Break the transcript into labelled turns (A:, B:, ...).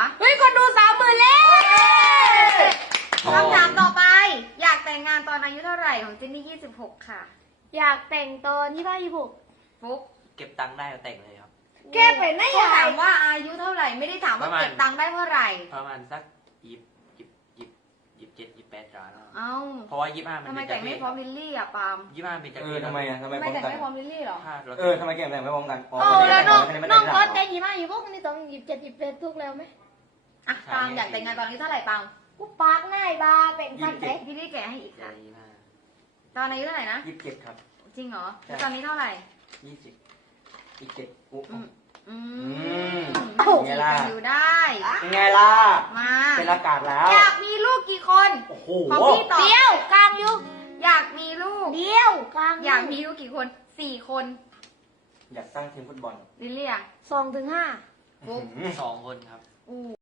A: เฮ้ยคนดู30,000แล้วคำถามต่อไปอยากแต่งงานตอนอายุเท่าไหร่ของเจนนี่26ค่ะ
B: อยากแต่งตอน25-26
A: ฟุ๊ก
C: เก็บตังค์ได้ก็แต่งเลยครับ
B: แก้ไปไหน
A: เขา
B: อ่ะ
A: ถามว่าอายุเท่าไหร่ไม่ได้ถามว่าเก็บตังค์ได้เท่าไหร่
C: ประมาณสัก27 28จาน
A: เอ้า
C: เพราะว่า25มัน
A: ทำไม
C: เป็น
A: แต่งไม่พร้อมลิลลี่อ่ะปาล์ม
C: 25เป็นจะ
D: ทำไมอ่ะทำไม
A: ทำไม
D: พร้อม
A: แต่ง
D: กัน
A: ไม่พร้อมลิลลี่หรอ
C: ถ้าเรา
D: ทำไมเก็บแต่งไม่พร้อมกัน
B: โอ้แล้วน้องก็แต่ง25-26นี่ต้อง27-28ทุกแล้วไหม
A: อ่ะปาล์มอยากแต่งงานตอนนี้เท่าไหร่ปาล์ม
B: กูปากง่ายบาแต่งฟันแตก
A: พี่ลี่แกะให้อีก
C: ใจ
A: ค่ะ
C: มาก
A: ตอนอายุเท่าไหร่นะ
D: 27ครับ
A: จริงเหรอแล้วตอนนี้เท่าไหร่
D: 20อีก7อุ๊
A: นั่งจีบกันอยู่ได้
D: ยังไงล่ะ
A: มา
D: เป็นอากาศแล้ว
A: อยากมีลูกกี่คน
D: โอ้โห
A: ของพี่ตอบ
B: เดียวกลางอยู่
A: อยากมีลูก
B: เดียวกลาง
A: อยากมีลูกกี่คน4 คน
D: อยากสร้างทีมฟุตบอล
A: ลิลลี่อ่ะ
B: 2-5
A: ฟุ๊ก
C: 2 คนครับ